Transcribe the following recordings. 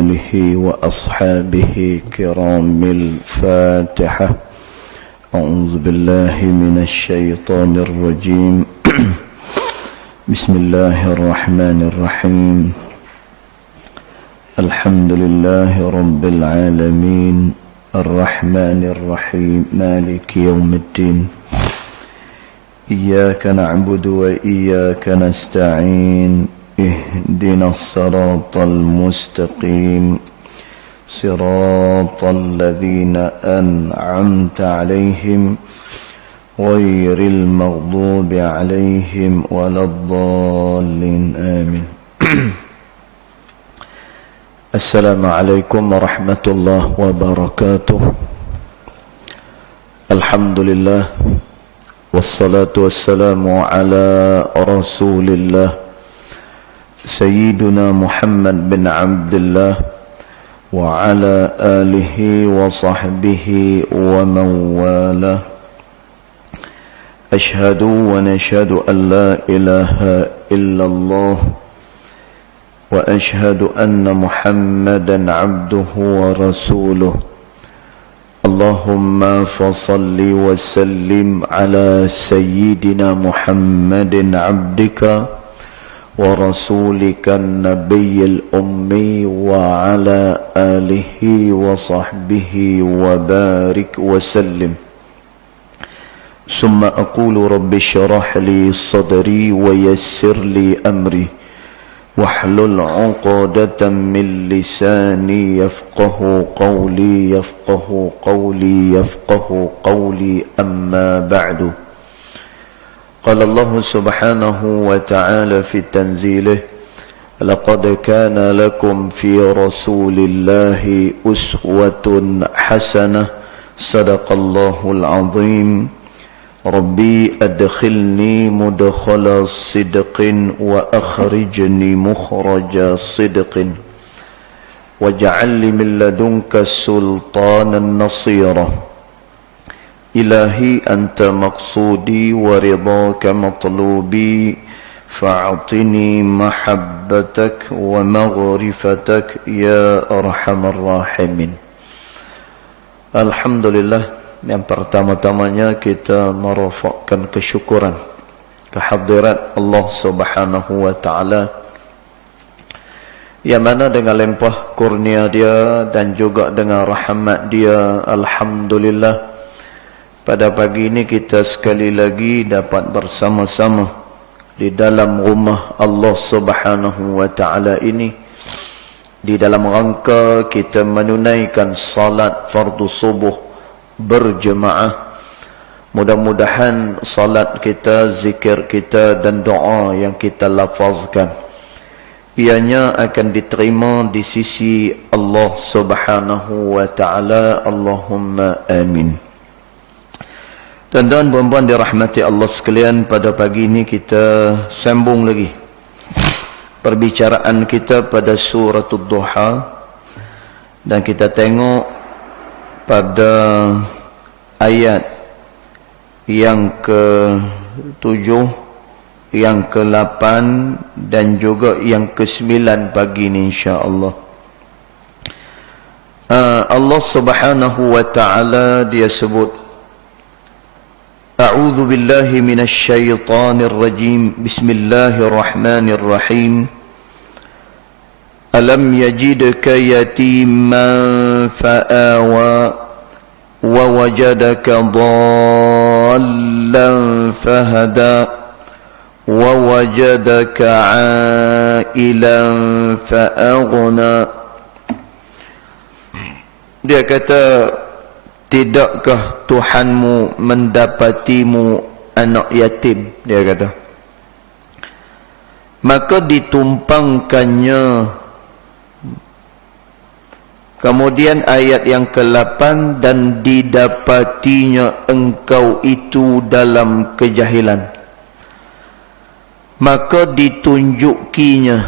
آله وأصحابه كرام الفاتحة. أعوذ بالله من الشيطان الرجيم. بسم الله الرحمن الرحيم. الحمد لله رب العالمين الرحمن الرحيم مالك يوم الدين. إياك نعبد وإياك نستعين. اهدنا الصراط المستقيم صراط الذين أنعمت عليهم غير المغضوب عليهم ولا الضالين آمين. السلام عليكم ورحمة الله وبركاته. الحمد لله والصلاة والسلام على رسول الله سيدنا محمد بن عبد الله وعلى آله وصحبه ومن والاه. أشهد ونشهد أن لا إله إلا الله وأشهد أن محمدا عبده ورسوله. اللهم فصل وسلم على سيدنا محمد عبدك ورسولك النبي الأمي وعلى آله وصحبه وبارك وسلم. ثم أقول رب اشرح لي صدري ويسر لي أمري واحلل عقدة من لساني يفقه قولي أما بعد. قال الله سبحانه وتعالى في تنزيله: لقد كان لكم في رسول الله أسوة حسنة صدق الله العظيم. ربي أدخلني مدخل صدق وأخرجني مخرج صدق واجعل لي من لدنك سلطانا نصيرا. إلهي أنت مقصودي ورضاك مطلوبي فاعطني محبتك ومغرفتك يا أرحم الراحمين. Alhamdulillah, yang pertama-tamanya kita merafakkan kesyukuran kehadirat Allah Subhanahu wa taala, yang mana dengan limpah kurnia dia dan juga dengan rahmat dia, alhamdulillah, pada pagi ini kita sekali lagi dapat bersama-sama di dalam rumah Allah Subhanahu wa taala ini, di dalam rangka kita menunaikan salat fardu subuh berjemaah. Mudah-mudahan salat kita, zikir kita dan doa yang kita lafazkan ianya akan diterima di sisi Allah Subhanahu wa taala. Allahumma amin. Tuan-tuan dan puan-puan dirahmati Allah sekalian, pada pagi ini kita sambung lagi perbicaraan kita pada surah Ad-Duha, dan kita tengok pada ayat yang ke-7, yang ke-8 dan juga yang ke-9 pagi ini insya-Allah. Allah Subhanahu wa taala dia sebut, A'udzu billahi minasy syaithanir rajim. Bismillahirrahmanirrahim. Alam yajidka yatiman fa'awa wa wajadaka dhallan fahada wa wajadaka 'ailan fa'aghna. Dia kata, tidakkah Tuhanmu mendapatimu anak yatim? Dia kata, maka ditumpangkannya. Kemudian ayat yang ke-8, dan didapatinya engkau itu dalam kejahilan, maka ditunjukinya.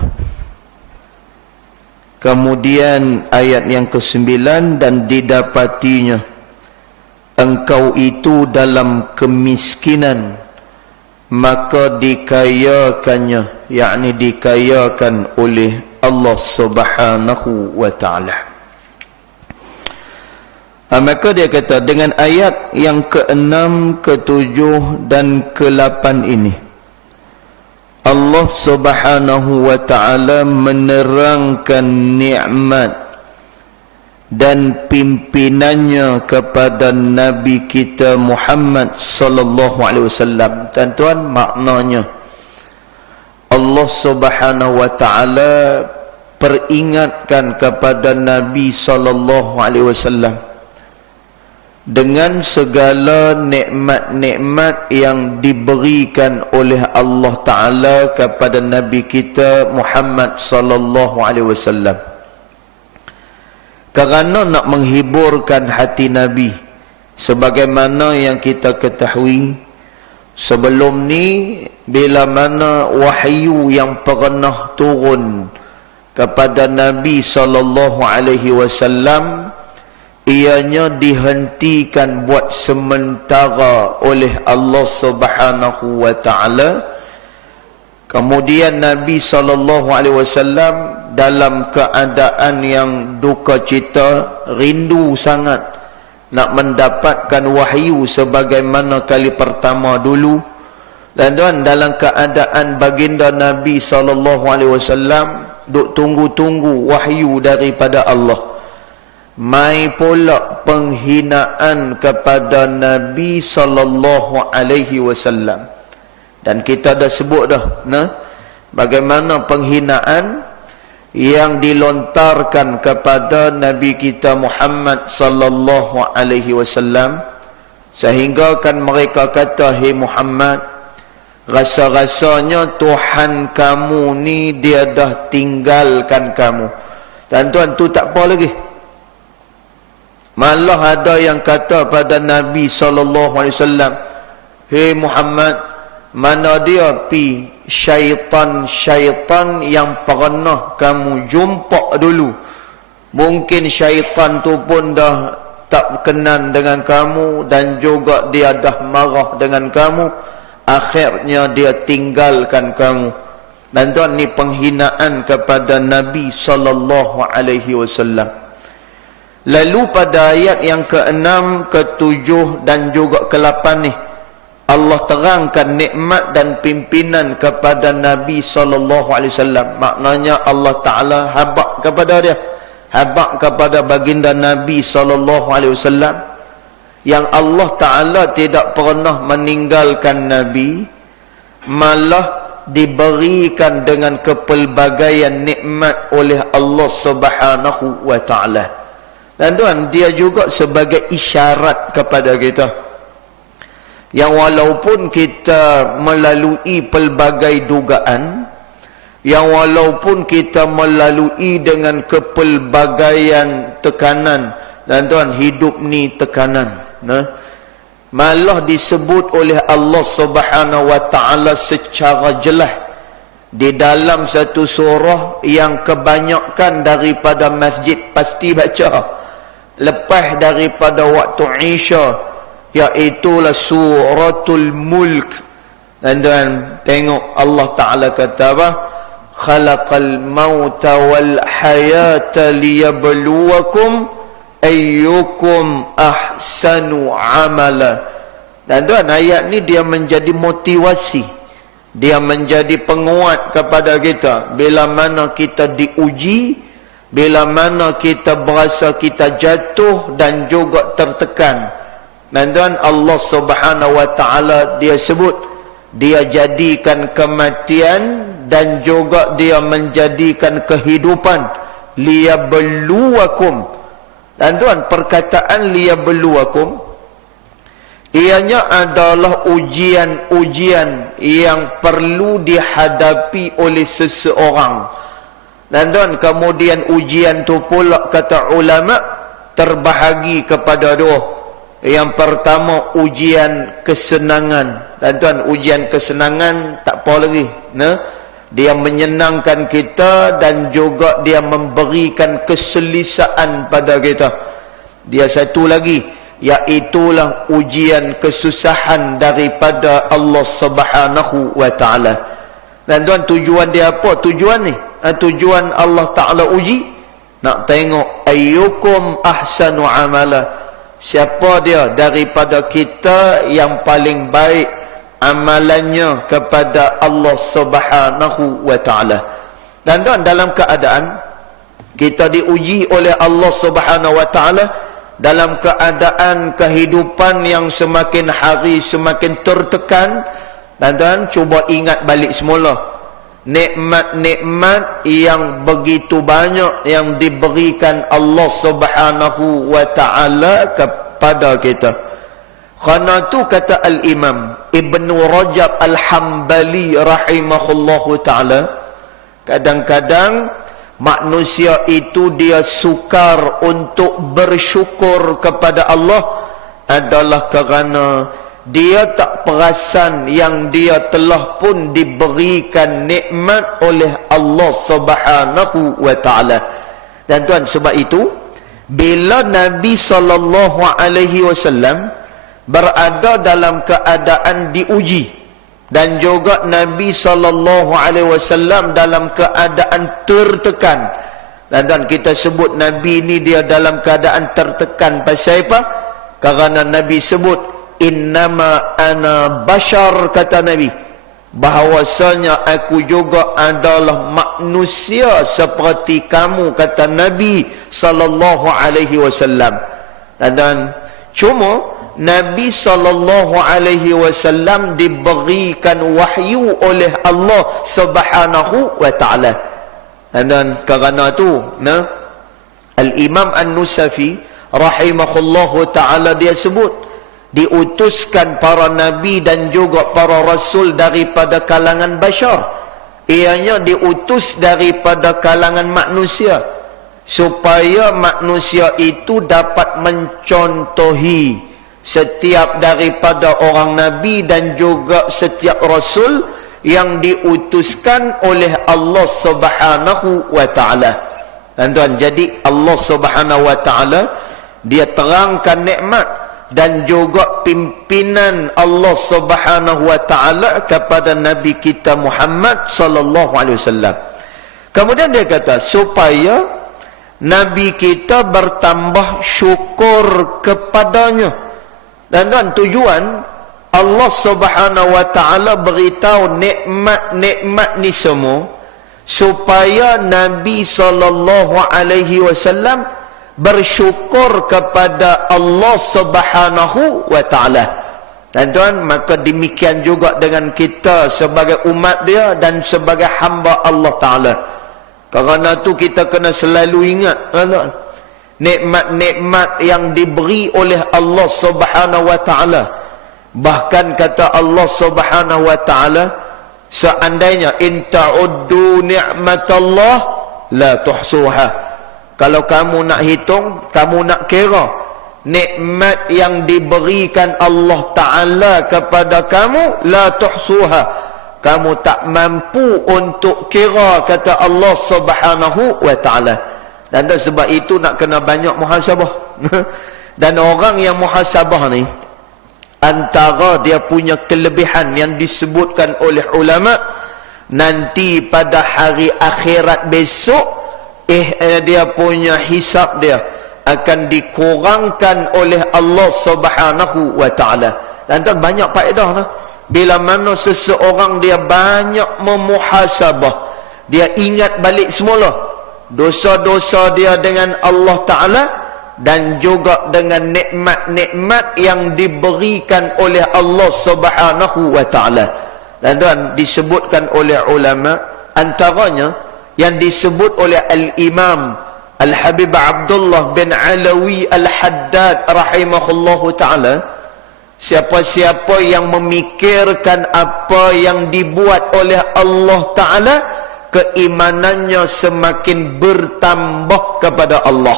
Kemudian ayat yang ke-9, dan didapatinya engkau itu dalam kemiskinan, maka dikayakannya, yakni dikayakan oleh Allah Subhanahu wa ta'ala. Maka dia kata dengan ayat yang ke-6, ke-7 dan ke-8 ini Allah Subhanahu wa ta'ala menerangkan nikmat dan pimpinannya kepada Nabi kita Muhammad sallallahu alaihi wasallam. Tuan-tuan, maknanya Allah Subhanahu wa ta'ala peringatkan kepada Nabi sallallahu alaihi wasallam dengan segala nikmat-nikmat yang diberikan oleh Allah Ta'ala kepada Nabi kita Muhammad sallallahu alaihi wasallam, kerana nak menghiburkan hati Nabi. Sebagaimana yang kita ketahui, sebelum ni bila mana wahyu yang pernah turun kepada Nabi sallallahu alaihi wasallam, ianya dihentikan buat sementara oleh Allah Subhanahu wa ta'ala. Kemudian Nabi sallallahu alaihi wasallam dalam keadaan yang duka cita, rindu sangat nak mendapatkan wahyu sebagaimana kali pertama dulu. Dan tuan, dalam keadaan baginda Nabi sallallahu alaihi wasallam duk tunggu-tunggu wahyu daripada Allah, mai pula penghinaan kepada Nabi sallallahu alaihi wasallam. Dan kita dah sebut dah, bagaimana penghinaan yang dilontarkan kepada Nabi kita Muhammad sallallahu alaihi wasallam, sehingga kan mereka kata, "Hei Muhammad, rasa-rasanya Tuhan kamu ni dia dah tinggalkan kamu." Dan tuan, tu tak apa lagi. Malah ada yang kata pada Nabi sallallahu alaihi wasallam, "Hei Muhammad, mana dia pi syaitan-syaitan yang pernah kamu jumpa dulu? Mungkin syaitan tu pun dah tak berkenan dengan kamu dan juga dia dah marah dengan kamu. Akhirnya dia tinggalkan kamu." Dan tuan, ni penghinaan kepada Nabi sallallahu alaihi wasallam. Lalu pada ayat yang ke-6, ke-7 dan juga ke-8 ni, Allah terangkan nikmat dan pimpinan kepada Nabi sallallahu alaihi wasallam. Maknanya Allah Taala habaq kepada dia, habaq kepada baginda Nabi sallallahu alaihi wasallam, yang Allah Taala tidak pernah meninggalkan Nabi, malah diberikan dengan kepelbagaian nikmat oleh Allah Subhanahu wa taala. Dan tuan, dia juga sebagai isyarat kepada kita, yang walaupun kita melalui pelbagai dugaan, yang walaupun kita melalui dengan kepelbagaian tekanan, dan tuan, hidup ni tekanan, malah disebut oleh Allah Subhanahu wa taala secara jelas di dalam satu surah yang kebanyakan daripada masjid pasti baca lepas daripada waktu Isya, iaitulah suratul Mulk. Dan tengok Allah Ta'ala kata apa? Khalaqal mauta wal hayata liyabluwakum ayyukum ahsanu amala. Dan tuan, ayat ni dia menjadi motivasi, dia menjadi penguat kepada kita bila mana kita diuji, bila mana kita berasa kita jatuh dan juga tertekan. Dan tuan, Allah Subhanahu wa taala dia sebut, dia jadikan kematian dan juga dia menjadikan kehidupan liyabluwakum. Dan tuan, perkataan liyabluwakum ianya adalah ujian-ujian yang perlu dihadapi oleh seseorang. Dan tuan, kemudian ujian tu pula kata ulama terbahagi kepada dua. Yang pertama ujian kesenangan. Dan tuan, ujian kesenangan tak apa lagi, dia menyenangkan kita dan juga dia memberikan keselesaan pada kita. Dia satu lagi, iaitulah ujian kesusahan daripada Allah Subhanahu wa taala. Dan tuan, tujuan dia apa? Tujuan ni tujuan Allah Ta'ala uji? Nak tengok ayyukum ahsanu amala, siapa dia daripada kita yang paling baik amalannya kepada Allah Subhanahu wa Ta'ala. Dan dalam keadaan kita diuji oleh Allah Subhanahu wa Ta'ala, dalam keadaan kehidupan yang semakin hari semakin tertekan, dan cuba ingat balik semula nikmat-nikmat yang begitu banyak yang diberikan Allah Subhanahu wa Ta'ala kepada kita. Kerana tu kata Al-Imam Ibn Rajab Al-Hambali rahimahullahu ta'ala, kadang-kadang manusia itu dia sukar untuk bersyukur kepada Allah adalah kerana dia tak perasan yang dia telah pun diberikan nikmat oleh Allah Subhanahu wa Ta'ala. Dan tuan, sebab itu bila Nabi SAW berada dalam keadaan diuji, dan juga Nabi SAW dalam keadaan tertekan, dan kita sebut Nabi ni dia dalam keadaan tertekan pasal apa? Kerana Nabi sebut innama ana bashar, kata Nabi, bahawasanya aku juga adalah manusia seperti kamu, kata Nabi sallallahu alaihi wasallam. Dan cuma Nabi sallallahu alaihi wasallam diberikan wahyu oleh Allah Subhanahu wa Ta'ala. Dan kerana tu Al-Imam An-Nusafi rahimahullahu ta'ala dia sebut, diutuskan para nabi dan juga para rasul daripada kalangan bashar, ianya diutus daripada kalangan manusia, supaya manusia itu dapat mencontohi setiap daripada orang nabi dan juga setiap rasul yang diutuskan oleh Allah Subhanahu wa Ta'ala. Dan tuan, jadi Allah Subhanahu wa Ta'ala dia terangkan nikmat dan juga pimpinan Allah Subhanahu wa Ta'ala kepada Nabi kita Muhammad sallallahu alaihi wasallam. Kemudian dia kata supaya Nabi kita bertambah syukur kepadanya. Dan tujuan Allah Subhanahu wa Ta'ala beritahu nikmat-nikmat ni semua supaya Nabi sallallahu alaihi wasallam bersyukur kepada Allah Subhanahu wa Ta'ala. Dan tuan, maka demikian juga dengan kita sebagai umat dia dan sebagai hamba Allah Ta'ala. Kerana tu kita kena selalu ingat nikmat-nikmat yang diberi oleh Allah Subhanahu wa Ta'ala. Bahkan kata Allah Subhanahu wa Ta'ala, seandainya in ta'uddu ni'matallah la tuhsuha, kalau kamu nak hitung, kamu nak kira nikmat yang diberikan Allah Ta'ala kepada kamu, la tuhsuha, kamu tak mampu untuk kira, kata Allah Subhanahu wa Ta'ala. Dan sebab itu nak kena banyak muhasabah. Dan orang yang muhasabah ni, antara dia punya kelebihan yang disebutkan oleh ulama, nanti pada hari akhirat besok dia punya hisab dia akan dikurangkan oleh Allah Subhanahu wa Ta'ala. Dan banyak faedah lah. Bila mana seseorang dia banyak memuhasabah, dia ingat balik semula dosa-dosa dia dengan Allah Ta'ala dan juga dengan nikmat-nikmat yang diberikan oleh Allah Subhanahu wa Ta'ala. Dan disebutkan oleh ulama, antaranya yang disebut oleh Al-Imam Al-Habib Abdullah bin Alawi Al-Haddad rahimahullahu ta'ala, siapa-siapa yang memikirkan apa yang dibuat oleh Allah Ta'ala, keimanannya semakin bertambah kepada Allah.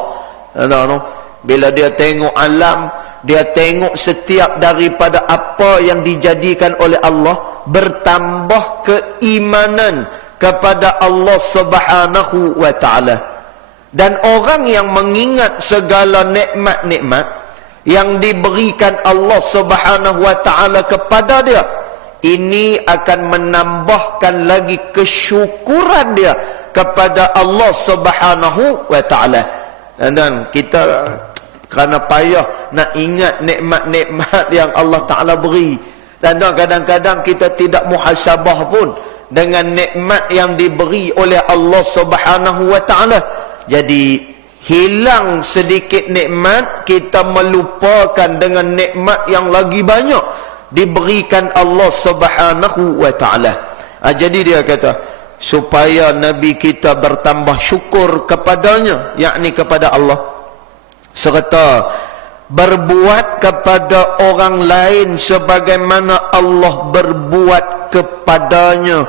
Bila dia tengok alam, dia tengok setiap daripada apa yang dijadikan oleh Allah, bertambah keimanan kepada Allah Subhanahu wa Ta'ala. Dan orang yang mengingat segala nikmat-nikmat yang diberikan Allah Subhanahu wa Ta'ala kepada dia, ini akan menambahkan lagi kesyukuran dia kepada Allah Subhanahu wa taala. Dan kita kerana payah nak ingat nikmat-nikmat yang Allah Taala beri, dan kadang-kadang kita tidak muhasabah pun dengan nikmat yang diberi oleh Allah Subhanahu wa taala. Jadi hilang sedikit nikmat, kita melupakan dengan nikmat yang lagi banyak diberikan Allah Subhanahu wa taala. Jadi dia kata supaya Nabi kita bertambah syukur kepadanya, yakni kepada Allah, serta berbuat kepada orang lain sebagaimana Allah berbuat kepadanya.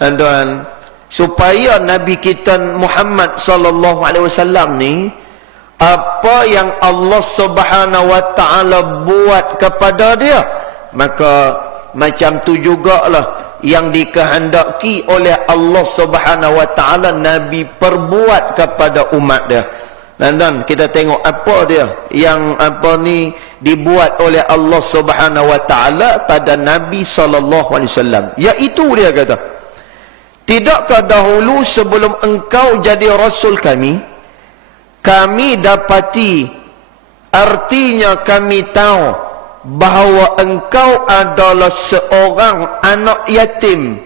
Dan supaya Nabi kita Muhammad sallallahu alaihi wasallam ni, apa yang Allah Subhanahu wa taala buat kepada dia, maka macam tu jugalah yang dikehendaki oleh Allah Subhanahu wa taala Nabi perbuat kepada umat dia. Dan kita tengok apa dia yang dibuat oleh Allah Subhanahu wa taala pada Nabi sallallahu alaihi wasallam, iaitu dia kata, tidakkah dahulu sebelum engkau jadi rasul kami dapati, artinya kami tahu bahawa engkau adalah seorang anak yatim,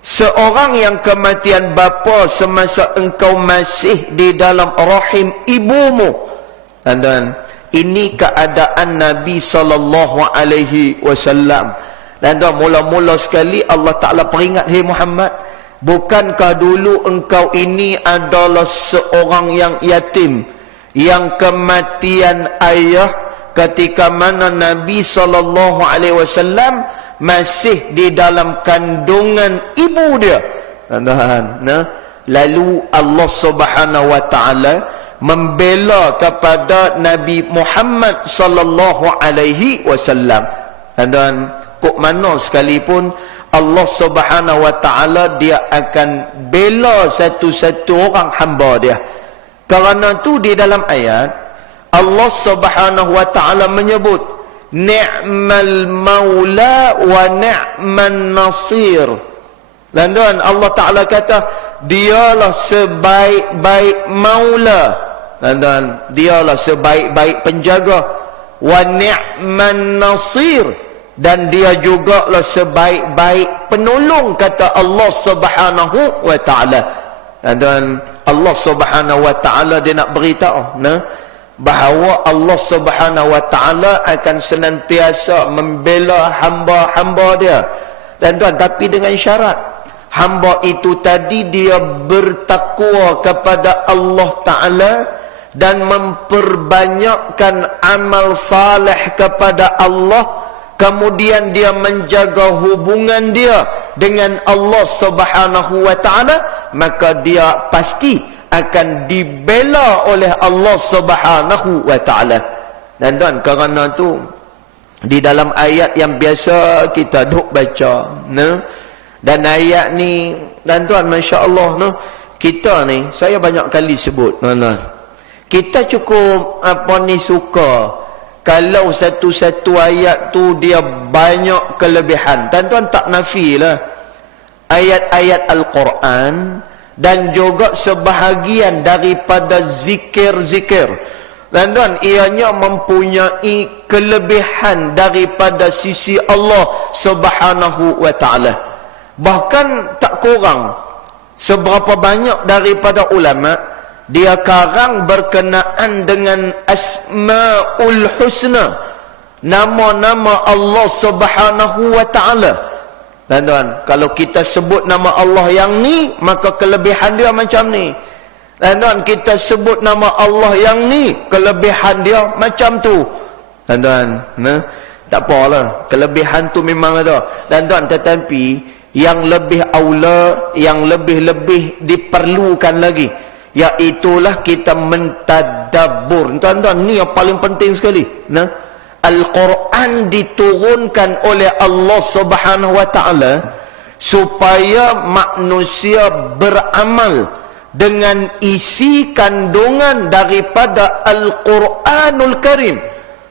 seorang yang kematian bapa semasa engkau masih di dalam rahim ibumu. Dan ini keadaan Nabi sallallahu alaihi wasallam. Dan mula-mula sekali Allah Taala peringat, hey Muhammad, bukankah dulu engkau ini adalah seorang yang yatim, yang kematian ayah ketika mana Nabi sallallahu alaihi wasallam masih di dalam kandungan ibu dia. Lalu Allah Subhanahu wa taala membela kepada Nabi Muhammad sallallahu alaihi wasallam. Dan kok mana sekalipun Allah Subhanahu wa taala dia akan bela satu-satu orang hamba dia. Kerana tu di dalam ayat Allah Subhanahu wa taala menyebut ni'mal maula wa ni'man nasir. Dan Allah Taala kata dialah sebaik-baik maula, dan dialah sebaik-baik penjaga, wa ni'man nasir, dan dia jugalah sebaik-baik penolong, kata Allah Subhanahu wa taala. Dan Allah Subhanahu wa taala dia nak beritahu bahawa Allah Subhanahu wa taala akan senantiasa membela hamba-hamba dia. Dan tapi dengan syarat hamba itu tadi dia bertakwa kepada Allah Taala dan memperbanyakkan amal saleh kepada Allah, kemudian dia menjaga hubungan dia dengan Allah Subhanahu wa taala, maka dia pasti akan dibela oleh Allah Subhanahu wa taala. Dan kerana tu di dalam ayat yang biasa kita duk baca, dan ayat ni, dan masya-Allah, kita ni saya banyak kali sebut, kita cukup suka kalau satu-satu ayat tu dia banyak kelebihan. Tuan-tuan tak nafilah ayat-ayat Al-Quran dan juga sebahagian daripada zikir-zikir, dan ianya mempunyai kelebihan daripada sisi Allah Subhanahu wa taala. Bahkan tak kurang seberapa banyak daripada ulama dia karang berkenaan dengan Asmaul Husna, nama-nama Allah Subhanahu wa taala. Dan kalau kita sebut nama Allah yang ni, maka kelebihan dia macam ni. Dan kita sebut nama Allah yang ni, kelebihan dia macam tu. Dan tak apalah, kelebihan tu memang ada. Dan tetapi yang lebih aula, yang lebih-lebih diperlukan lagi, iaitulah kita mentadabbur. Tuan-tuan, ni yang paling penting sekali. Al-Quran diturunkan oleh Allah Subhanahu wa taala supaya manusia beramal dengan isi kandungan daripada Al-Quranul Karim.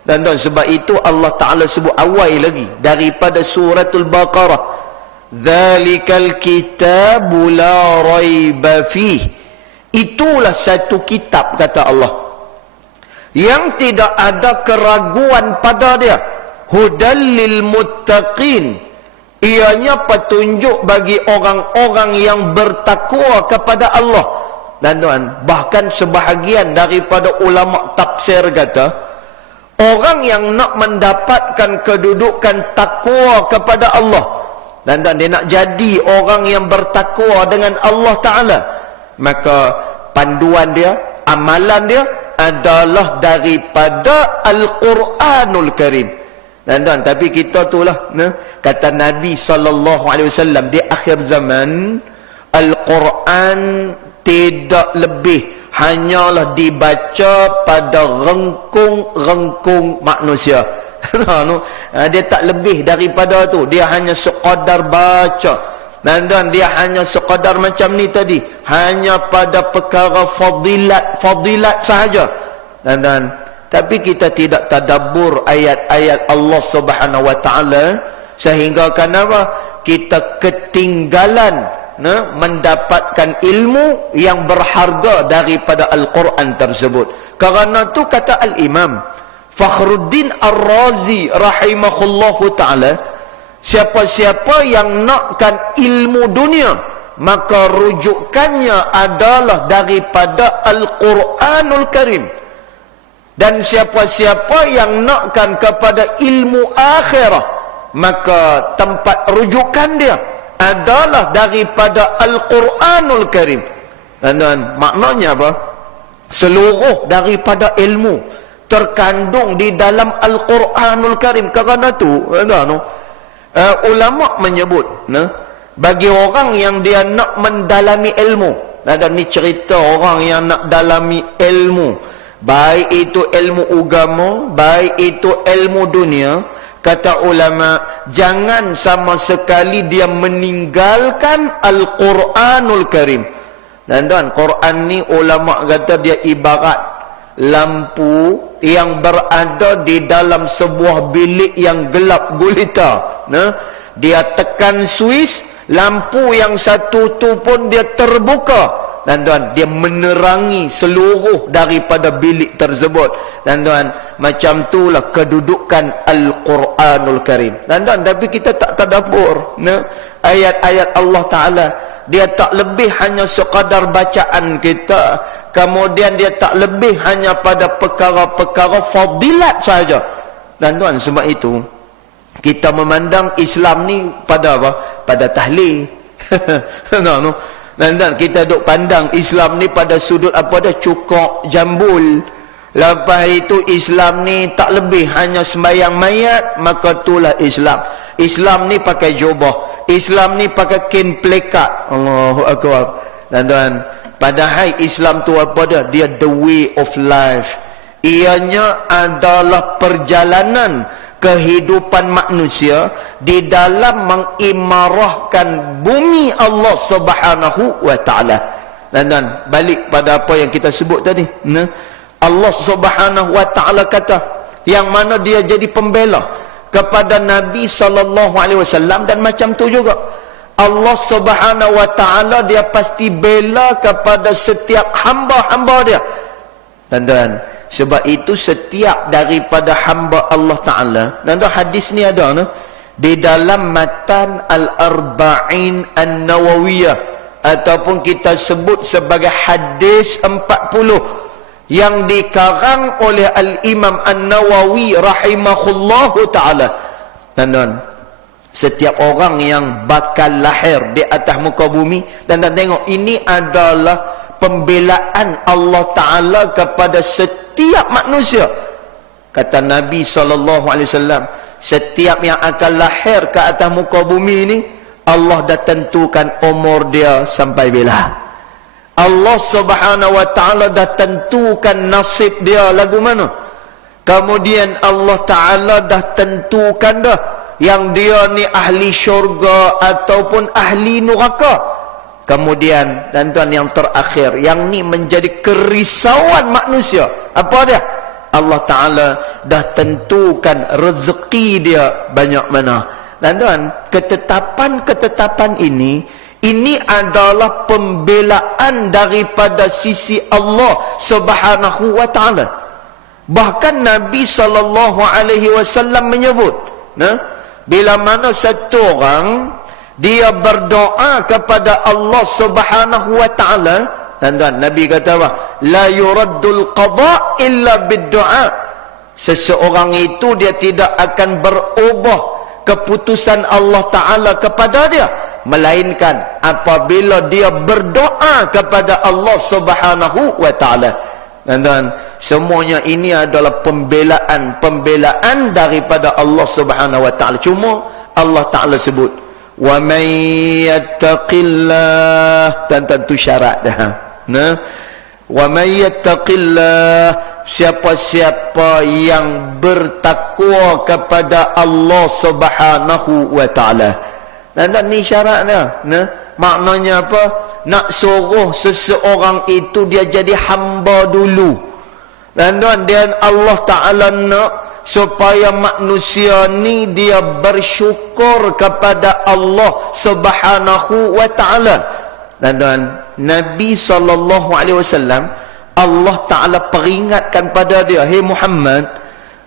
Dan sebab itu Allah Taala sebut awal lagi daripada suratul Baqarah, Dzalikal kitabu la raiba fih. Itulah satu kitab, kata Allah, yang tidak ada keraguan pada dia. Hudal lil muttaqin. Ianya petunjuk bagi orang-orang yang bertakwa kepada Allah. Dan tuan, bahkan sebahagian daripada ulama tafsir kata, orang yang nak mendapatkan kedudukan takwa kepada Allah, dan dia nak jadi orang yang bertakwa dengan Allah Ta'ala, maka panduan dia, amalan dia adalah daripada Al-Quranul Karim. Dan tapi kita itulah, kata Nabi SAW, di akhir zaman Al-Quran tidak lebih hanyalah dibaca pada rengkung-rengkung manusia. Dia tak lebih daripada tu. Dia hanya sekadar baca, dan dia hanya sekadar macam ni tadi, hanya pada perkara fadilat sahaja. Dan tapi kita tidak tadabbur ayat-ayat Allah Subhanahu wa taala, sehingga kenapa kita ketinggalan mendapatkan ilmu yang berharga daripada Al-Quran tersebut. Kerana tu kata Al-Imam Fakhruddin Ar-Razi rahimahullahu ta'ala, siapa-siapa yang nakkan ilmu dunia, maka rujukannya adalah daripada Al-Quranul Karim. Dan siapa-siapa yang nakkan kepada ilmu akhirah, maka tempat rujukan dia adalah daripada Al-Quranul Karim. Dan maknanya apa? Seluruh daripada ilmu terkandung di dalam Al-Quranul Karim. Kerana tu ulama menyebut, bagi orang yang dia nak mendalami ilmu, dan ni cerita orang yang nak dalami ilmu, baik itu ilmu agama, baik itu ilmu dunia, kata ulama, jangan sama sekali dia meninggalkan Al-Quranul Karim. Dan Quran ni ulama kata dia ibarat lampu yang berada di dalam sebuah bilik yang gelap gulita. Dia tekan suis, lampu yang satu tu pun dia terbuka, dan dia menerangi seluruh daripada bilik tersebut. Dan macam itulah kedudukan Al-Quranul Karim. Dan tapi kita tak tadabbur ayat-ayat Allah Ta'ala. Dia tak lebih hanya sekadar bacaan kita, kemudian dia tak lebih hanya pada perkara-perkara fadilat saja. Dan sebab itu kita memandang Islam ni pada apa? Pada tahlil. Dan kita duk pandang Islam ni pada sudut apa dah, cukok jambul. Lepas itu Islam ni tak lebih hanya sembahyang mayat, maka itulah Islam. Islam ni pakai jubah, Islam ni pakai kain plekat. Allahu Akbar. Dan padahal Islam tu apa dah? Dia the way of life. Ianya adalah perjalanan kehidupan manusia di dalam mengimarahkan bumi Allah Subhanahu wa taala. Dan balik pada apa yang kita sebut tadi, Allah Subhanahu wa taala kata, yang mana dia jadi pembela kepada Nabi sallallahu alaihi wasallam, dan macam tu juga Allah Subhanahu wa taala dia pasti bela kepada setiap hamba-hamba dia. Dan sebab itu setiap daripada hamba Allah Ta'ala, dan hadis ni ada di dalam matan Al-Arba'in An-Nawawiyah, ataupun kita sebut sebagai hadis 40, yang dikarang oleh Al-Imam An-Nawawi rahimahullahu ta'ala. Dan setiap orang yang bakal lahir di atas muka bumi, dan tengok, ini adalah pembelaan Allah Ta'ala kepada setiap manusia. Kata Nabi SAW, setiap yang akan lahir ke atas muka bumi ini, Allah dah tentukan umur dia sampai bila. Allah Subhanahu wa Ta'ala dah tentukan nasib dia lagu mana. Kemudian Allah Ta'ala dah tentukan dah yang dia ni ahli syurga ataupun ahli neraka. Kemudian tuan-tuan yang terakhir, yang ni menjadi kerisauan manusia, apa dia? Allah Ta'ala dah tentukan rezeki dia banyak mana. Tuan-tuan, ketetapan-ketetapan ini adalah pembelaan daripada sisi Allah Subhanahu wa taala. Bahkan Nabi SAW menyebut, bila mana satu orang dia berdoa kepada Allah Subhanahu wa taala, tuan-tuan, Nabi kata apa? La yuraddul qada illa bid-du'a. Seseorang itu dia tidak akan berubah keputusan Allah Ta'ala kepada dia, melainkan apabila dia berdoa kepada Allah Subhanahu wa Ta'ala. Dan semuanya ini adalah pembelaan daripada Allah Subhanahu wa Ta'ala. Cuma Allah Ta'ala sebut, wa man yattaqillah, dan tentu syarat dah. Wa man yattaqillah, siapa-siapa yang bertakwa kepada Allah Subhanahu wa taala. Dan ni syaratnya. Maknanya apa? Nak suruh seseorang itu dia jadi hamba dulu. Dan Allah Taala nak supaya manusia ni dia bersyukur kepada Allah Subhanahu wa taala. Dan Nabi SAW, Allah Ta'ala peringatkan pada dia, "Hei Muhammad,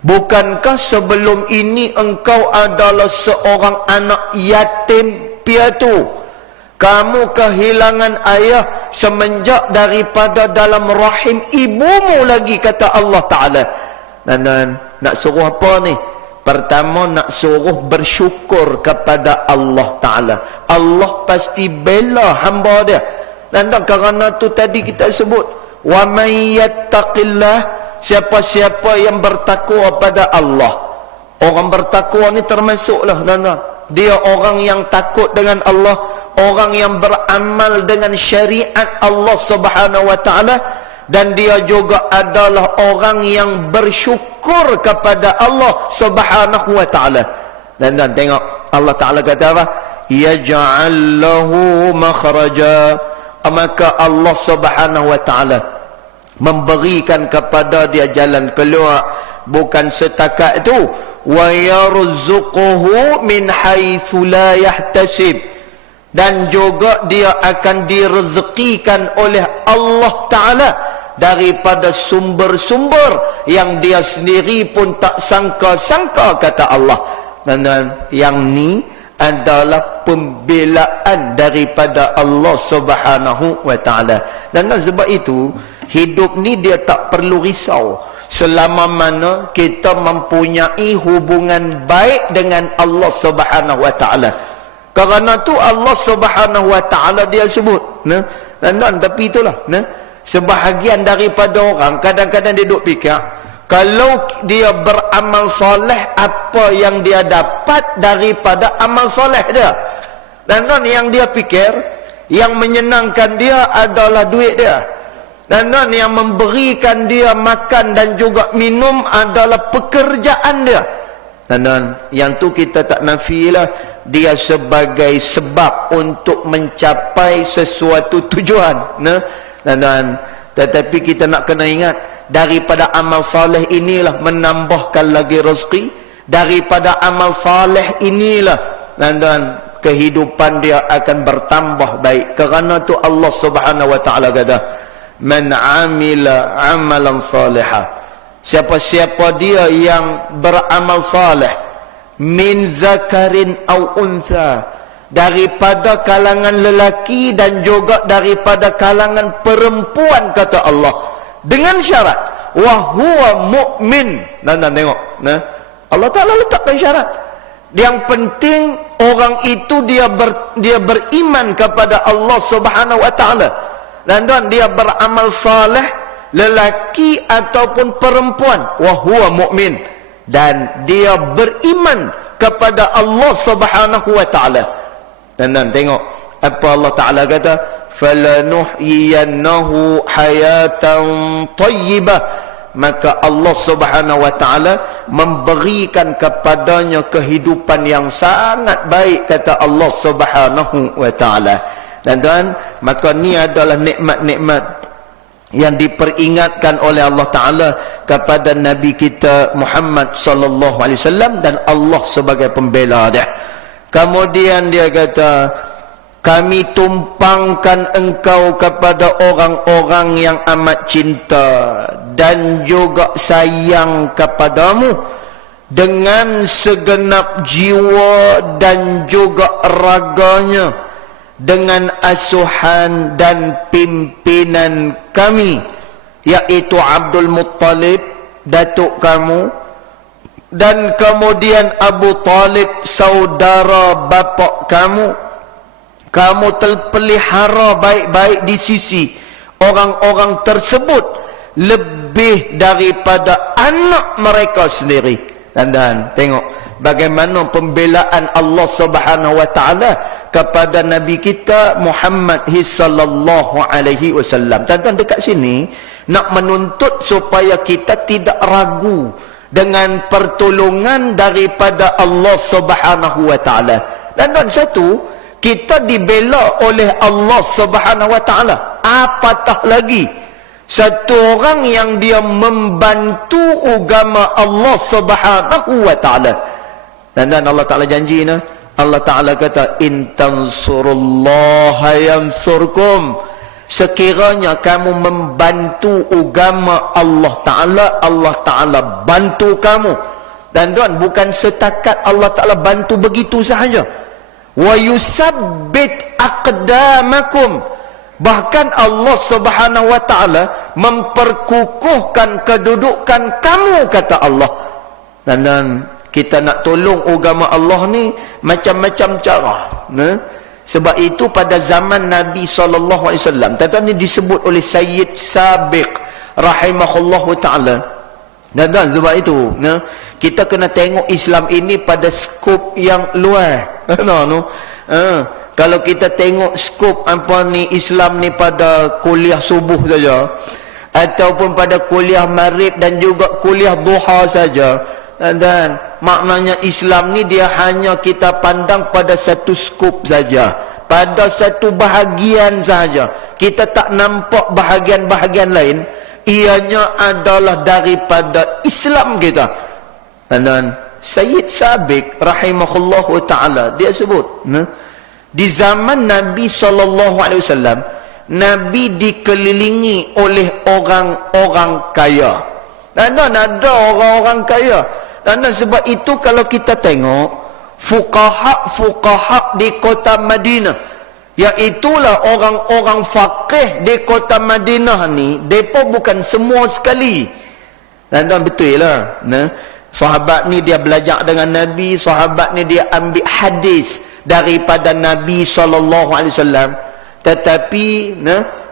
bukankah sebelum ini engkau adalah seorang anak yatim piatu? Kamu kehilangan ayah semenjak daripada dalam rahim ibumu lagi," kata Allah Ta'ala. Dan nak suruh apa ni? Pertama, nak suruh bersyukur kepada Allah Ta'ala. Allah pasti bela hamba dia. Dan kerana tu tadi kita sebut, wa man yattaqillah, siapa-siapa yang bertakwa pada Allah. Orang bertakwa ni termasuklah, dia orang yang takut dengan Allah, orang yang beramal dengan syariat Allah Subhanahu wa taala, dan dia juga adalah orang yang bersyukur kepada Allah Subhanahu wa taala. Dan tengok Allah Taala kata apa? Yaj'al lahu makhraja, maka Allah Subhanahu wa taala memberikan kepada dia jalan keluar. Bukan setakat itu, wa yarzuquhu min haitsu la yahtasib, dan juga dia akan direzekikan oleh Allah Ta'ala daripada sumber-sumber yang dia sendiri pun tak sangka-sangka, kata Allah. Dan yang ni adalah pembelaan daripada Allah Subhanahu wa taala. Dan sebab itu hidup ni dia tak perlu risau selama mana kita mempunyai hubungan baik dengan Allah Subhanahu wa taala. Kerana tu Allah Subhanahu wa taala dia sebut, tapi itulah, sebahagian daripada orang kadang-kadang dia duk fikir, kalau dia beramal soleh, apa yang dia dapat daripada amal soleh dia. Dan yang dia fikir, yang menyenangkan dia adalah duit dia. Dan yang memberikan dia makan dan juga minum adalah pekerjaan dia. Dan yang tu kita tak nafilah, dia sebagai sebab untuk mencapai sesuatu tujuan. Tetapi kita nak kena ingat, daripada amal saleh inilah menambahkan lagi rezeki, daripada amal saleh inilah dan kehidupan dia akan bertambah baik. Kerana tu Allah Subhanahu wa taala kata, man amila amalan salihah, siapa-siapa dia yang beramal saleh, min zakarin au unsa, daripada kalangan lelaki dan juga daripada kalangan perempuan, kata Allah, dengan syarat wa huwa mu'min. Tengok, Allah Ta'ala letakkan syarat. Yang penting orang itu dia beriman kepada Allah Subhanahu wa taala, dan dia beramal saleh, lelaki ataupun perempuan, wa huwa mu'min, dan dia beriman kepada Allah Subhanahu wa taala. Dan tengok apa Allah Ta'ala kata, falanuhyiyannahu hayatan tayyibah, maka Allah Subhanahu wa taala memberikan kepadanya kehidupan yang sangat baik, kata Allah Subhanahu wa taala. Dan maka ni adalah nikmat-nikmat yang diperingatkan oleh Allah Ta'ala kepada Nabi kita Muhammad sallallahu alaihi wasallam, dan Allah sebagai pembela dia. Kemudian dia kata, kami tumpangkan engkau kepada orang-orang yang amat cinta dan juga sayang kepadamu dengan segenap jiwa dan juga raganya, dengan asuhan dan pimpinan kami, yaitu Abdul Muttalib, datuk kamu, dan kemudian Abu Talib, saudara bapa kamu. Kamu terpelihara baik-baik di sisi orang-orang tersebut lebih daripada anak mereka sendiri. Dan tengok bagaimana pembelaan Allah Subhanahu wa taala kepada Nabi kita Muhammad sallallahu alaihi wasallam. Dan dekat sini nak menuntut supaya kita tidak ragu dengan pertolongan daripada Allah Subhanahu wa taala. Dan satu, kita dibela oleh Allah Subhanahu wa taala. Apatah lagi satu orang yang dia membantu agama Allah Subhanahu wa taala. Dan Allah Taala janji nah, Allah Taala kata, in tansurullaha yansurkum. Sekiranya kamu membantu agama Allah Ta'ala, Allah Ta'ala bantu kamu. Dan tuan, bukan setakat Allah Ta'ala bantu begitu sahaja. Wa yusabbit aqdamakum. Bahkan Allah Subhanahu wa Ta'ala memperkukuhkan kedudukan kamu, kata Allah. Dan kita nak tolong agama Allah ni macam-macam cara. Sebab itu pada zaman Nabi SAW, tuan-tuan, ni disebut oleh Sayyid Sabiq rahimahullahu ta'ala. Dan sebab itu kita kena tengok Islam ini pada skop yang luas. Kalau kita tengok skop Islam ni pada kuliah subuh saja, ataupun pada kuliah maghrib dan juga kuliah duha saja, dan maknanya Islam ni dia hanya kita pandang pada satu skop saja, pada satu bahagian saja. Kita tak nampak bahagian-bahagian lain. Ianya adalah daripada Islam kita. Dan Sayyid Sabiq rahimahullahu ta'ala, dia sebut, di zaman Nabi SAW, Nabi dikelilingi oleh orang-orang kaya. Dan ada orang-orang kaya. Dan sebab itu kalau kita tengok fuqaha di kota Madinah, iaitulah orang-orang faqih di kota Madinah ni, mereka bukan semua sekali. Dan betul lah, sahabat ni dia belajar dengan Nabi, sahabat ni dia ambil hadis daripada Nabi SAW. Tetapi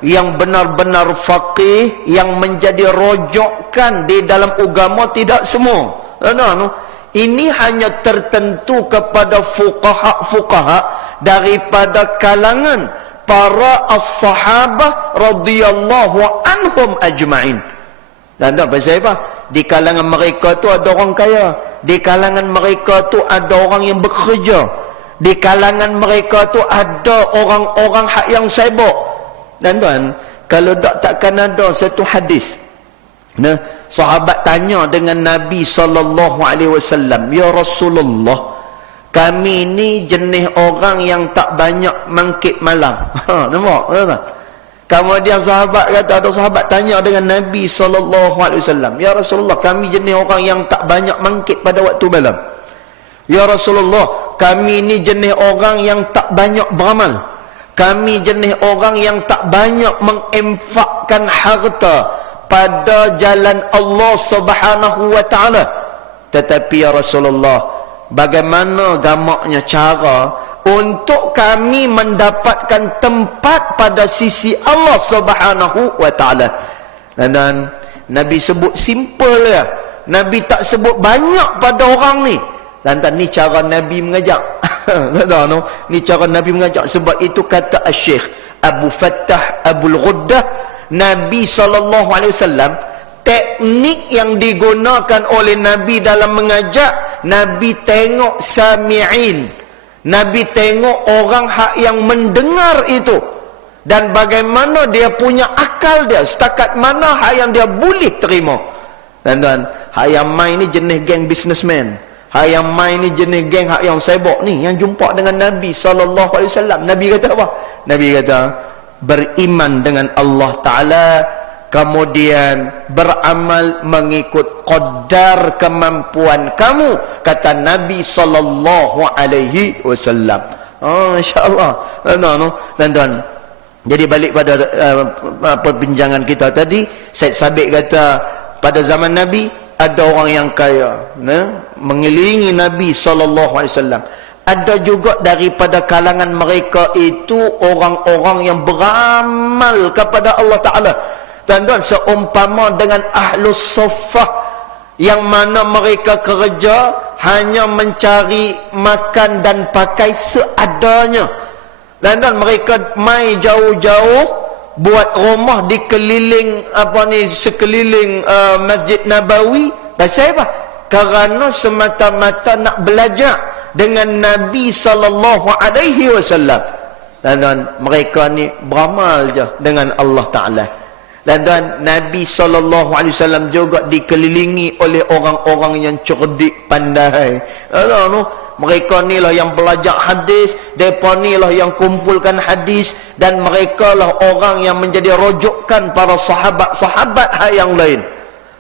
yang benar-benar faqih, yang menjadi rojokan di dalam agama, tidak semua. Ini hanya tertentu kepada fuqaha daripada kalangan para as-sahabah radhiyallahu anhum ajma'in. Dan pasal apa? Di kalangan mereka tu ada orang kaya, di kalangan mereka tu ada orang yang bekerja, di kalangan mereka tu ada orang-orang hak yang sibuk. Dan tuan, kalau takkan ada satu hadis, sahabat tanya dengan Nabi SAW, ya Rasulullah, kami ni jenis orang yang tak banyak mangkit malam. Nampak? Kemudian sahabat kata, ada sahabat tanya dengan Nabi SAW, ya Rasulullah, kami jenis orang yang tak banyak mangkit pada waktu malam. Ya Rasulullah, kami ni jenis orang yang tak banyak beramal. Kami jenis orang yang tak banyak menginfakkan harta pada jalan Allah Subhanahu wa ta'ala. Tetapi ya Rasulullah, bagaimana gamaknya cara untuk kami mendapatkan tempat pada sisi Allah Subhanahu wa ta'ala? Dan Nabi sebut simple ya. Nabi tak sebut banyak pada orang ni. Dan ni cara Nabi mengajak. Ni cara Nabi mengajak. Sebab itu kata Syekh Abu Fattah Abul Ghuddah, Nabi SAW, teknik yang digunakan oleh Nabi dalam mengajak, Nabi tengok sami'in, Nabi tengok orang hak yang mendengar itu, dan bagaimana dia punya akal dia, setakat mana hak yang dia boleh terima. Dan hak yang main ni jenis geng businessman, Hak yang main ni jenis geng hak yang sibuk ni, yang jumpa dengan Nabi SAW. Nabi kata apa? Nabi kata, beriman dengan Allah Ta'ala, kemudian beramal mengikut qadar kemampuan kamu, kata Nabi SAW. InsyaAllah. Tuan-tuan, jadi balik pada perbincangan kita tadi, Syed Sabiq kata pada zaman Nabi ada orang yang kaya, mengelilingi Nabi SAW. Ada juga daripada kalangan mereka itu orang-orang yang beramal kepada Allah Ta'ala. Tuan-tuan, seumpama dengan Ahlus Suffah, yang mana mereka kerja hanya mencari makan dan pakai seadanya. Dan mereka mai jauh-jauh buat rumah di keliling sekeliling Masjid Nabawi. Pasal apa? Kerana semata-mata nak belajar dengan Nabi SAW. Dan mereka ni beramal je dengan Allah Ta'ala. Dan Nabi SAW juga dikelilingi oleh orang-orang yang cerdik, pandai. Mereka ni lah yang belajar hadis, mereka ni lah yang kumpulkan hadis, dan mereka lah orang yang menjadi rujukan para sahabat-sahabat yang lain.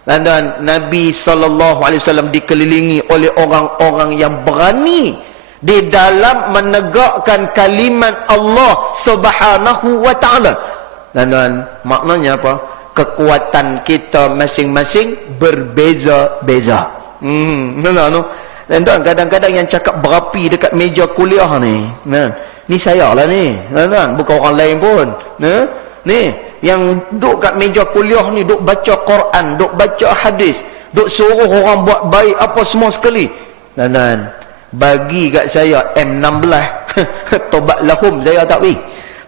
Dan Nabi SAW dikelilingi oleh orang-orang yang berani di dalam menegakkan kalimat Allah Subhanahu wa Ta'ala. Dan maknanya apa? Kekuatan kita masing-masing berbeza-beza. Dan tuan, kadang-kadang yang cakap berapi dekat meja kuliah ni, ni saya lah ni, bukan orang lain pun. Ni yang duduk kat meja kuliah ni, duduk baca Quran, duduk baca hadis, duduk suruh orang buat baik apa semua sekali. Dan bagi kat saya M16 tobat lahum saya tak pergi.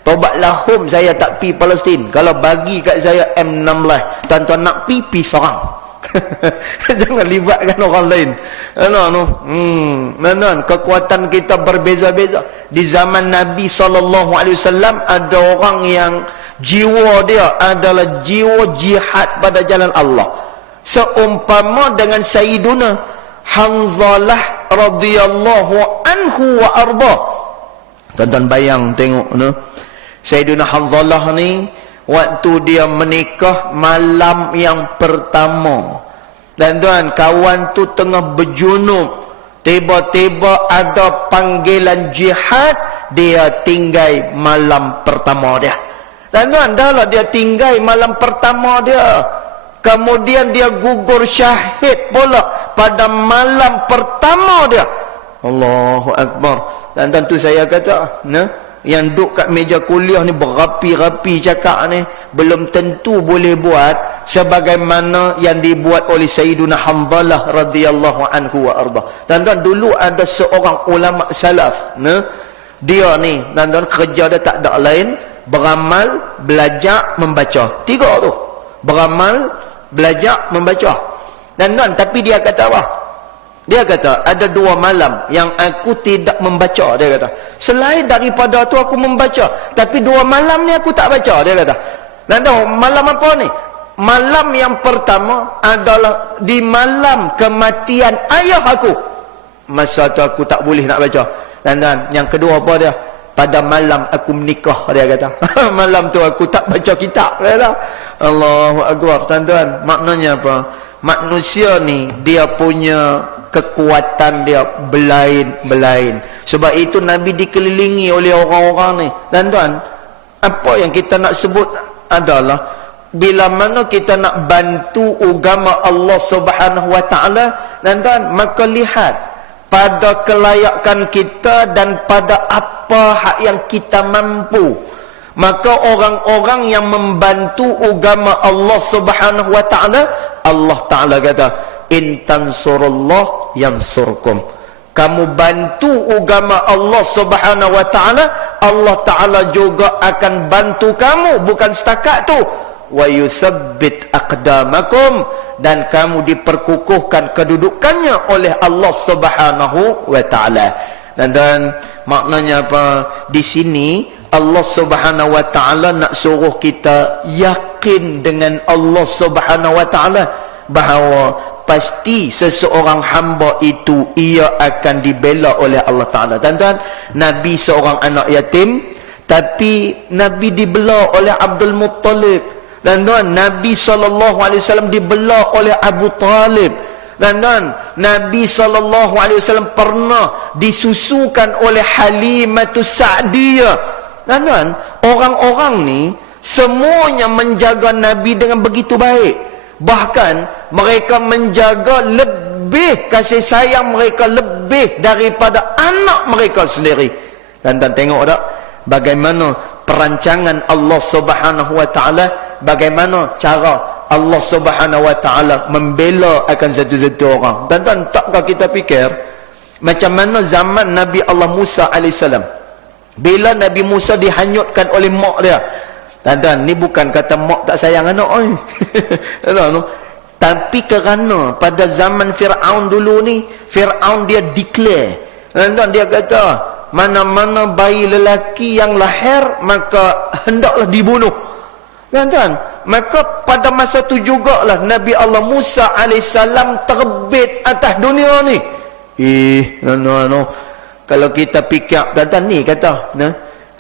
Tobat lahum saya tak pergi Palestin. Kalau bagi kat saya M16, tuan-tuan nak pergi serang. Jangan libatkan orang lain. Kekuatan kita berbeza-beza. Di zaman Nabi SAW ada orang yang jiwa dia adalah jiwa jihad pada jalan Allah, seumpama dengan Sayyiduna Hanzalah radhiyallahu anhu wa arda. Tuan-tuan bayang tengok, Sayyiduna Hanzalah ni waktu dia menikah malam yang pertama, dan tuan, kawan tu tengah berjunub, tiba-tiba ada panggilan jihad, dia tinggal malam pertama dia. Dan tuan, dah lah dia tinggal malam pertama dia, kemudian dia gugur syahid pula pada malam pertama dia. Allahu Akbar. Dan tentu saya kata, yang duduk kat meja kuliah ni berapi-rapi cakap ni, belum tentu boleh buat sebagaimana yang dibuat oleh Sayyiduna Hanzalah radhiyallahu anhu wa arda. Tuan-tuan, dulu ada seorang ulama salaf, dia ni, tuan-tuan, kerja dia tak ada lain, beramal, belajar, membaca. Tiga tu, beramal, belajar, membaca. Tuan-tuan, tapi dia kata apa? Dia kata, ada 2 malam yang aku tidak membaca. Dia kata, selain daripada tu aku membaca, tapi 2 malam ni aku tak baca. Dia kata, dan tahu malam apa ni? Malam yang pertama adalah di malam kematian ayah aku. Masa tu aku tak boleh nak baca. Dan yang kedua apa dia? Pada malam aku menikah, dia kata. Malam tu aku tak baca kitab. Dia kata, Allahu Akbar. Tuan-tuan, maknanya apa? Manusia ni dia punya kekuatan dia belain-belain. Sebab itu Nabi dikelilingi oleh orang-orang ni. Dan tuan, apa yang kita nak sebut adalah bila mana kita nak bantu agama Allah Subhanahu wa Ta'ala, dan tuan, maka lihat pada kelayakan kita dan pada apa hak yang kita mampu. Maka orang-orang yang membantu agama Allah Subhanahu wa Ta'ala, Allah Ta'ala kata, in tansurullah yansurkum. Kamu bantu agama Allah Subhanahu wa Ta'ala, Allah Ta'ala juga akan bantu kamu. Bukan setakat tu, wa yuthabbit aqdamakum, dan kamu diperkukuhkan kedudukannya oleh Allah Subhanahu wa Ta'ala. Dan maknanya apa? Di sini Allah Subhanahu wa Ta'ala nak suruh kita yakin dengan Allah Subhanahu wa Ta'ala bahawa pasti seseorang hamba itu ia akan dibela oleh Allah Ta'ala. Tuan-tuan, Nabi seorang anak yatim, tapi Nabi dibela oleh Abdul Muttalib. Tuan-tuan, Nabi SAW dibela oleh Abu Talib. Tuan-tuan, Nabi SAW pernah disusukan oleh Halimatus Sa'diyah. Tuan-tuan, orang-orang ni semuanya menjaga Nabi dengan begitu baik. Bahkan mereka menjaga lebih, kasih sayang mereka lebih daripada anak mereka sendiri. Dan tengok tak bagaimana perancangan Allah Subhanahu wa taala, bagaimana cara Allah Subhanahu wa taala membela akan satu-satu orang. Dan takkah kita fikir macam mana zaman Nabi Allah Musa alaihissalam, bila Nabi Musa dihanyutkan oleh mak dia. Dan ni bukan kata mak tak sayang anak oi. Tapi kerana pada zaman Firaun dulu ni, Firaun dia declare, dan dia kata mana-mana bayi lelaki yang lahir maka hendaklah dibunuh. Tuan-tuan, maka pada masa tu jugalah Nabi Allah Musa alaihissalam terbit atas dunia ni. Kalau kita fikir, tuan-tuan ni kata,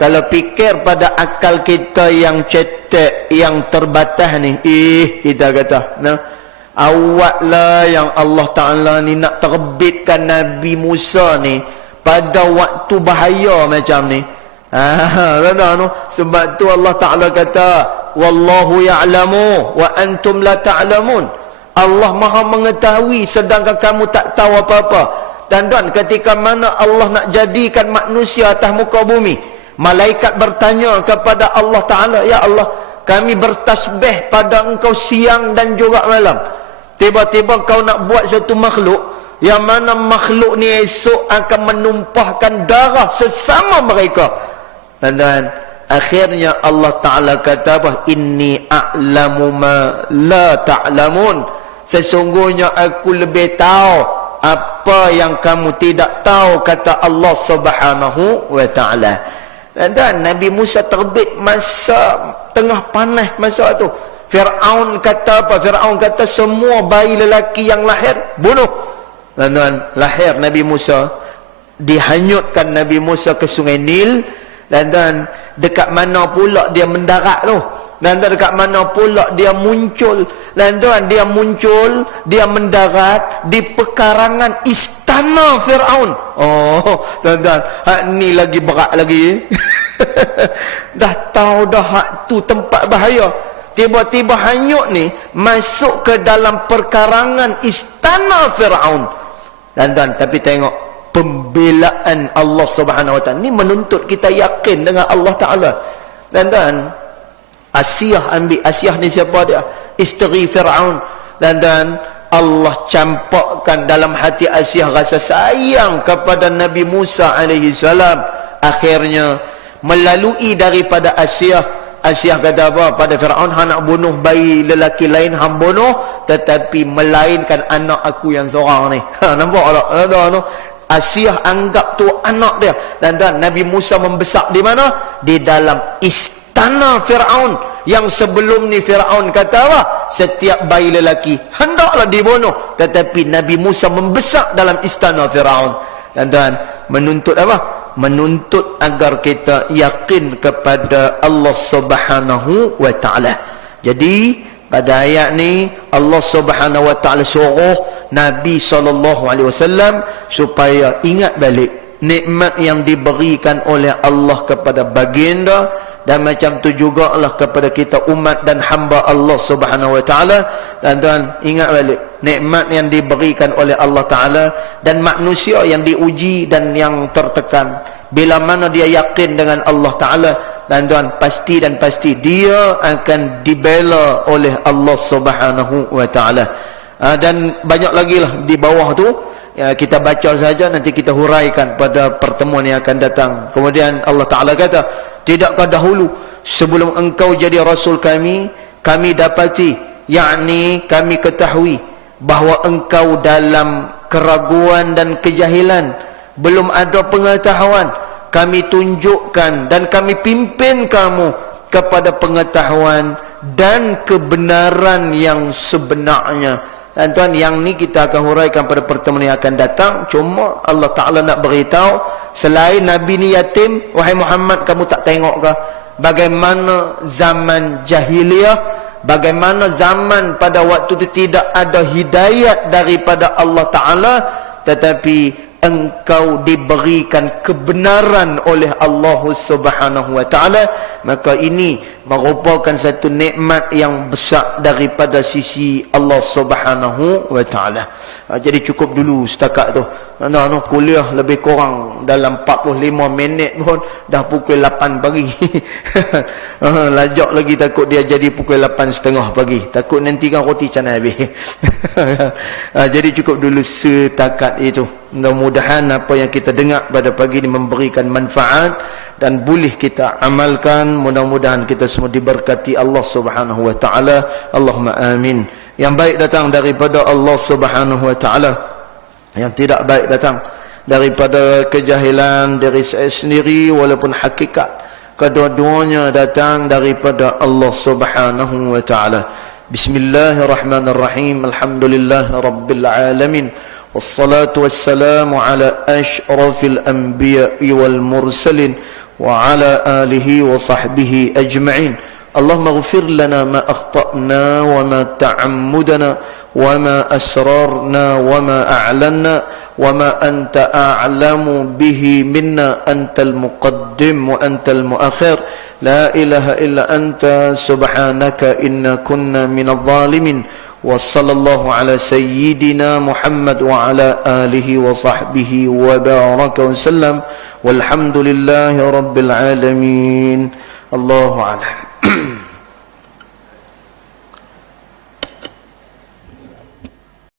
kalau fikir pada akal kita yang cetek, yang terbatas ni, kita kata, awaklah yang Allah Ta'ala ni nak terbitkan Nabi Musa ni pada waktu bahaya macam ni. Sebab tu Allah Ta'ala kata, wallahu ya'lamu wa antum la ta'lamun. Allah maha mengetahui sedangkan kamu tak tahu apa-apa. Dan ketika mana Allah nak jadikan manusia atas muka bumi, malaikat bertanya kepada Allah Ta'ala, ya Allah, kami bertasbih pada engkau siang dan juga malam. Tiba-tiba kau nak buat satu makhluk, yang mana makhluk ni esok akan menumpahkan darah sesama mereka. Dan akhirnya Allah Ta'ala kata apa? Inni a'lamu ma la ta'lamun. Sesungguhnya aku lebih tahu apa yang kamu tidak tahu, kata Allah Subhanahu wa Ta'ala. Dan Nabi Musa terbit masa tengah panas masa tu. Firaun kata apa? Firaun kata semua bayi lelaki yang lahir bunuh. Dan lahir Nabi Musa, dihanyutkan Nabi Musa ke Sungai Nil. Dan dekat mana pula dia mendarat tu? Dan dekat mana pula dia muncul? Dan dia muncul, dia mendarat di pekarangan istana Firaun. Dan hak ni lagi berat lagi. Dah tahu dah hak tu tempat bahaya, tiba-tiba hanyut ni masuk ke dalam perkarangan istana Firaun. Dan tapi tengok pembelaan Allah Subhanahu wa taala ni menuntut kita yakin dengan Allah Taala. Dan Asiyah Asiyah ni siapa dia? Isteri Firaun. Dan Allah campakkan dalam hati Asiyah rasa sayang kepada Nabi Musa alaihi salam. Akhirnya melalui daripada Asiyah kata apa pada Firaun, hang nak bunuh bayi lelaki lain hang bunuh, tetapi melainkan anak aku yang seorang ni. Nampak tak? Asiyah anggap tu anak dia. Dan Nabi Musa membesar di mana? Di dalam istana Firaun, yang sebelum ni Firaun kata apa? Setiap bayi lelaki hendaklah dibunuh, tetapi Nabi Musa membesar dalam istana Firaun. Dan menuntut apa? Menuntut agar kita yakin kepada Allah Subhanahu wa taala. Jadi pada ayat ni Allah Subhanahu wa taala suruh Nabi SAW supaya ingat balik nikmat yang diberikan oleh Allah kepada baginda, dan macam tu jugalah kepada kita umat dan hamba Allah Subhanahu wa taala. Dan ingat balik nikmat yang diberikan oleh Allah Taala, dan manusia yang diuji dan yang tertekan. Bila mana dia yakin dengan Allah Taala, dan pasti dia akan dibela oleh Allah Subhanahu wa taala. Dan banyak lagi lah di bawah tu, kita baca saja, nanti kita huraikan pada pertemuan yang akan datang. Kemudian Allah Taala kata, tidakkah dahulu sebelum engkau jadi rasul kami dapati, yakni kami ketahui bahawa engkau dalam keraguan dan kejahilan, belum ada pengetahuan. Kami tunjukkan dan kami pimpin kamu kepada pengetahuan dan kebenaran yang sebenarnya. Dan tuan, yang ni kita akan huraikan pada pertemuan yang akan datang. Cuma Allah Ta'ala nak beritahu, selain Nabi ni yatim, wahai Muhammad, kamu tak tengok ke bagaimana zaman jahiliyah, bagaimana zaman pada waktu itu tidak ada hidayat daripada Allah Ta'ala, tetapi engkau diberikan kebenaran oleh Allah Subhanahu wa Ta'ala. Maka ini merupakan satu nikmat yang besar daripada sisi Allah Subhanahu wa Ta'ala. Jadi cukup dulu setakat tu. Kuliah lebih kurang dalam 45 minit pun dah pukul 8 pagi. Lajak lagi takut dia jadi pukul 8.30 pagi. Takut nanti kan roti canai habis. Jadi cukup dulu setakat itu. Mudah-mudahan apa yang kita dengar pada pagi ini memberikan manfaat dan boleh kita amalkan. Mudah-mudahan kita semua diberkati Allah Subhanahu wa Ta'ala. Allahumma amin. Yang baik datang daripada Allah Subhanahu wa Ta'ala, yang tidak baik datang daripada kejahilan diri saya sendiri, walaupun hakikat kedua-duanya datang daripada Allah Subhanahu wa Ta'ala. Bismillahirrahmanirrahim. Alhamdulillah Rabbil Alamin. Wassalatu wassalamu ala ashrafil anbiya'i wal mursalin wa ala alihi wa sahbihi ajma'in. Allahumma ghfir lana ma akhta'na wa ma ta'ammudana wa ma asrarna wa ma a'lanna wa ma anta a'lamu bihi minna, antal muqaddim wa antal muakhir. La ilaha illa anta subhanaka inna kunna minadh dhalimin. Wa sallallahu ala sayyidina Muhammad wa ala alihi wa sahbihi wa baraka wa sallam. Walhamdulillahi rabbil alamin. Allahu a'lam.